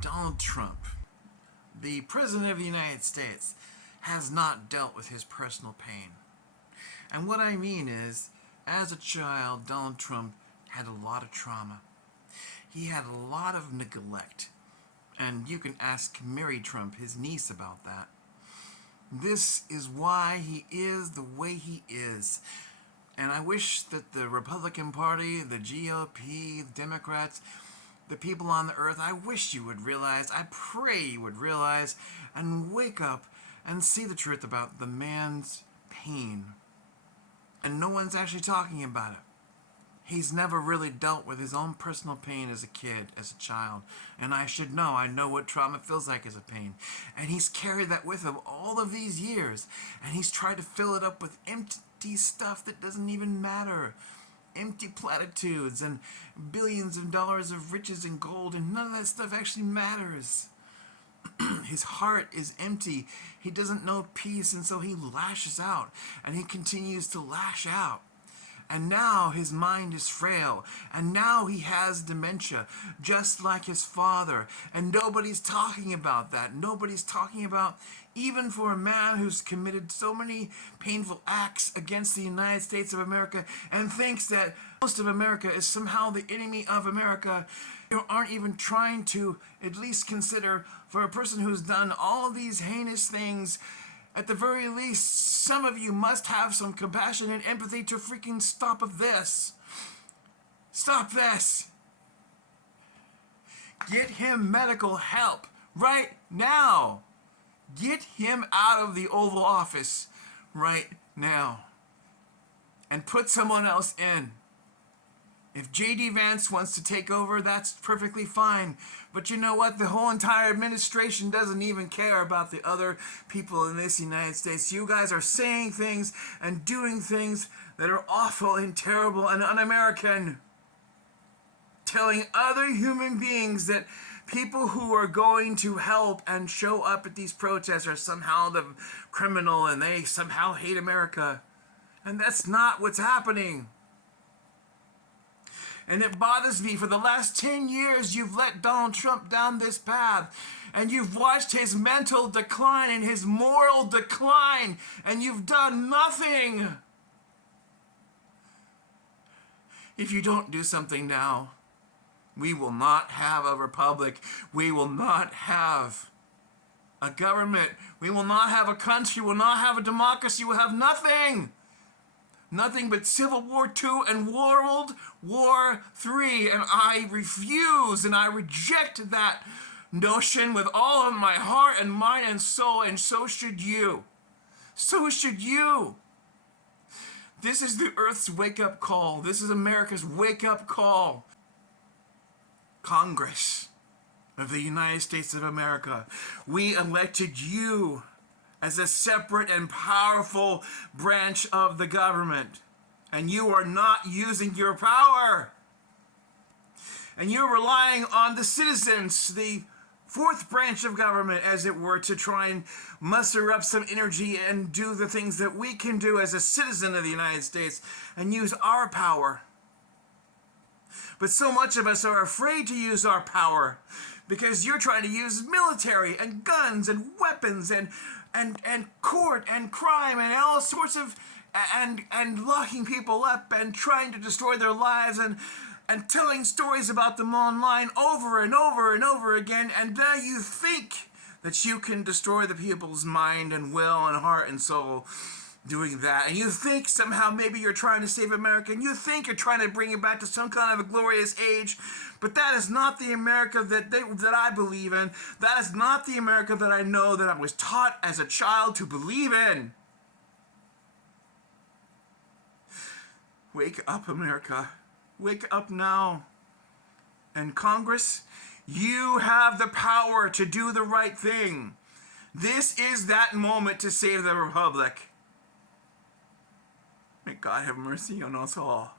Donald Trump, the President of the United States, has not dealt with his personal pain. And what I mean is, as a child, Donald Trump had a lot of trauma. He had a lot of neglect. And you can ask Mary Trump, his niece, about that. This is why he is the way he is. And I wish that the Republican Party, the GOP, the Democrats, the people on the earth, I wish you would realize, I pray you would realize and wake up and see the truth about the man's pain. And no one's actually talking about it. He's never really dealt with his own personal pain as a kid, as a child. And I should know. I know what trauma feels like as a pain. And he's carried that with him all of these years. And he's tried to fill it up with empty stuff that doesn't even matter. Empty platitudes and billions of dollars of riches and gold. And none of that stuff actually matters. His heart is empty. He doesn't know peace. And so he lashes out. And he continues to lash out. And now his mind is frail. And now he has dementia, just like his father. And nobody's talking about that. Nobody's talking about, even for a man who's committed so many painful acts against the United States of America and thinks that most of America is somehow the enemy of America, you aren't even trying to at least consider, for a person who's done all these heinous things, at the very least, some of you must have some compassion and empathy to freaking stop this. Stop this. Get him medical help right now. Get him out of the Oval Office right now. And put someone else in. If J.D. Vance wants to take over, that's perfectly fine. But you know what? The whole entire administration doesn't even care about the other people in this United States. You guys are saying things and doing things that are awful and terrible and un-American. Telling other human beings that people who are going to help and show up at these protests are somehow the criminal and they somehow hate America. And that's not what's happening. And it bothers me. For the last 10 years, you've let Donald Trump down this path. And you've watched his mental decline and his moral decline. And you've done nothing. If you don't do something now, we will not have a republic. We will not have a government. We will not have a country. We will not have a democracy. We'll have nothing. Nothing but Civil War II and World War III. And I refuse and I reject that notion with all of my heart and mind and soul. And so should you. So should you. This is the Earth's wake-up call. This is America's wake-up call. Congress of the United States of America. We elected you as a separate and powerful branch of the government. And you are not using your power. And you're relying on the citizens, the fourth branch of government, as it were, to try and muster up some energy and do the things that we can do as a citizen of the United States and use our power. But so much of us are afraid to use our power because you're trying to use military and guns and weapons and court and crime and all sorts of and locking people up and trying to destroy their lives and telling stories about them online over and over and over again. And then you think that you can destroy the people's mind and will and heart and soul doing that. And you think somehow maybe you're trying to save America, and you think you're trying to bring it back to some kind of a glorious age. But that is not the America that I believe in. That is not the America that I know, that I was taught as a child to believe in. Wake up, America. Wake up now. And Congress, you have the power to do the right thing. This is that moment to save the Republic. May God have mercy on us all.